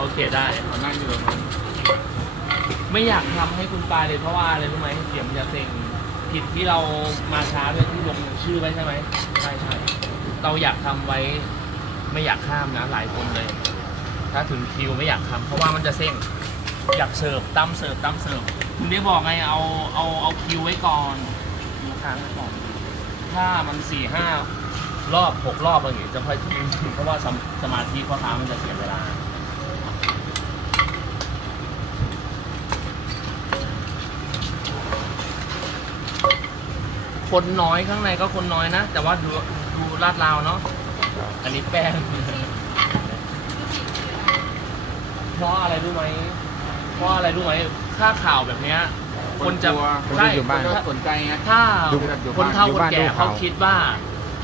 โอเคได้มานั่งอยู่ตรงนั้นไม่อยากทำให้คุณปายเลยเพราะว่าอะไรรู้ไหมเดี๋ยวมันจะเซ็งผิดที่เรามาช้าด้วยที่ลงชื่อไว้ใช่ไหมใช่ใช่เราอยากทำไว้ ไม่อยากข้ามนะหลายคนเลย ถ้าถึงคิวไม่อยากทำเพราะว่ามันจะเซ็งอยากเสิร์ฟตั้มเสิร์ฟตั้มเสิร์ฟคุณได้บอกไงเอาเอาเอาคิวไว้ก่อนคิวค้างไว้ก่อนถ้ามันสี่ห้ารอบหกรอบอะไรอย่างงี้จะค่อยทิ้งเพราะว่าสมสมาธิพ่อค้ามันจะเสียเวลา คนน้อยข้างในก็คนน้อยนะ แต่ว่าดูดูลาดราวเนาะอันนี้แป้งเพราะอะไรรู้ไหมเพราะอะไรรู้ไหมค่าข่าวแบบเนี้ยคนจะกลัวคนใช่ที่อยู่บ้านคนก็สนใจไงถ้าดูคนเฒ่าอยู่คนบ้านแก่ดูเขาข่าวคิดว่า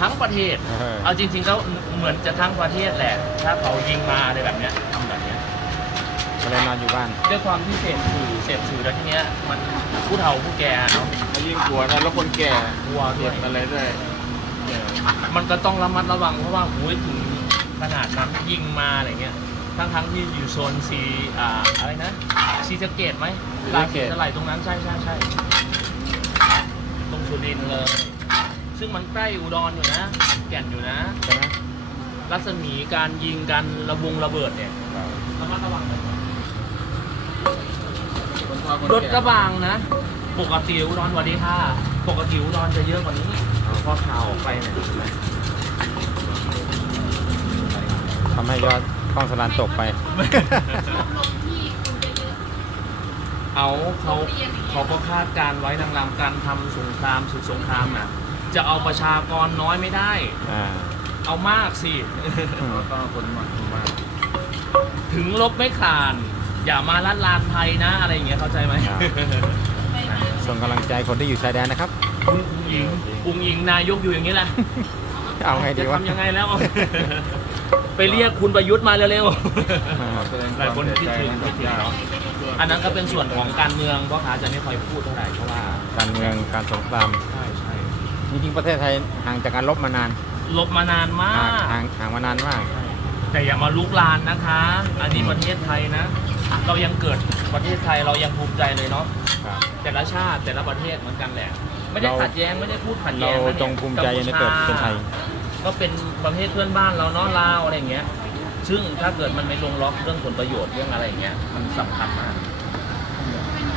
ทั้งประเทศเออเอาจริงๆก็เหมือนจะทั้งประเทศแหละ ถ้าเขายิงมาอะไรแบบเนี้ยทำแบบเนี้ยก็เลยนอนอยู่บ้าน ด้วยความที่เสพสื่อเสพสื่อแล้วทีเนี้ยมันผู้เฒ่าผู้แก่เนาะแล้ว ยิ่งกลัวนะแล้วคนแก่กลัวด้เจ็วยบอะไรด้วยเนี่ยมันก็ต้องระมัดระวังเพราะว่าโอ้ยถึงขนาดนั้นยิงมาอะไรเงี้ย ทั้งทั้งๆที่อยู่โซนซีอ่าอะไรนะซีสะเกตไหมลาสีสไลด์ตรงนั้นใช่ใช่ใช่ตรงสุรินทร์เลย ซึ่งมันใกล้อุดรอยู่นะแก่นอยู่นะ ใช่ไหมรัศมีการยิงกันระวงระเบิดเนี่ยระมัดระวังหน่อยคนเฒ่าคนรถแก่กระบางนะ ปกติอุดรสวัสดีค่ะ ปกติอุดรจะเยอะกว่านี้พอข่าวออกไปเนี่ยเห็นไหมทำให้ยอดกล้องสลานตกไป เอาเขาเขาก็คาดการณ์ไว้นางรำการทำสงครามศึกสงครามน่ะ จะเอาประชากรน้อยไม่ได้ อ่า เอามากสิเราต้องเอาคนหมักมากถึงลบไม่ขาดอย่ามาลัดลานไทยนะ อะไรอย่างเงี้ยเข้าใจไหมครับ ส่งกำลังใจคนที่อยู่ชายแดนนะครับอุ้งอิงอุ้งอิงนายกอยู่อย่างนี้แหละเอาไงดีจะวะทำยังไงแล้ว ไปเรียกคุณประยุทธ์มาเร็วขอแสดงๆคหลายวามคนเสียคิดใจถึงนะคคิรัดบถึงเนาะอันนั้นก็เป็นส่วนของการเมืองพ่อค้าจะไม่ค่อยพูดเท่าไหร่เพราะว่าการเมืองการสงครามใช่ใช่จริงๆประเทศไทยห่างจากการลบมานานลบมานานมาห่างก ห่างห่างมานานมาก แต่อย่ามาลุกลานนะคะ อันนี้ประเทศไทยนะ เรายังเกิดประเทศไทยเรายังภูมิใจเลยเนาะครับ แต่ละชาติแต่ละประเทศเหมือนกันแหละ ไม่ได้เรา ขัดแย้งไม่ได้พูดขัดเราแย้งนะจนี่ยงภูมิใจในเกิดเป็นไทย ก็เป็นประเทศเพื่อนบ้านเราเนาะลาวอะไรอย่างเงี้ย ซึ่งถ้าเกิดมันไม่ลงล็อกเรื่องผลประโยชน์เรื่องอะไรอย่างเงี้ยมันสำคัญมาก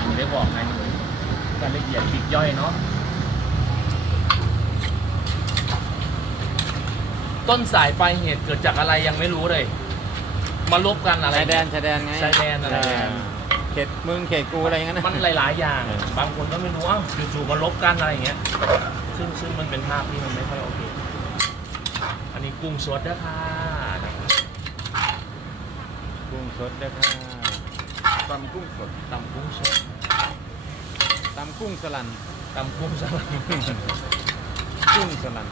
ผมได้บอกไงหนูการละเอียดปลีกย่อยเนาะต้นสายปลายเหตุเกิดจากอะไรยังไม่รู้เลย มาลบกันอะไรชายแดนชายแดนไงชายแดนอะไรเเขตมึงเขตกูอะไรอย่างนั้นนะมันหลายๆอย่างเออบางคนก็ไม่รู้ว่าจู่ๆมาลบกันอะไรอย่างเงี้ยซึ่งซึ่งมันเป็นภาพที่มันไม่ค่อยโอเค อันนี้กุ้งสดนะคะนะครับกุ้งสดด้วยค่ะตำกุ้งสดตำกุ้งสดตำกุ้งสลันตำกุ้งสลัดกุ้งสลัน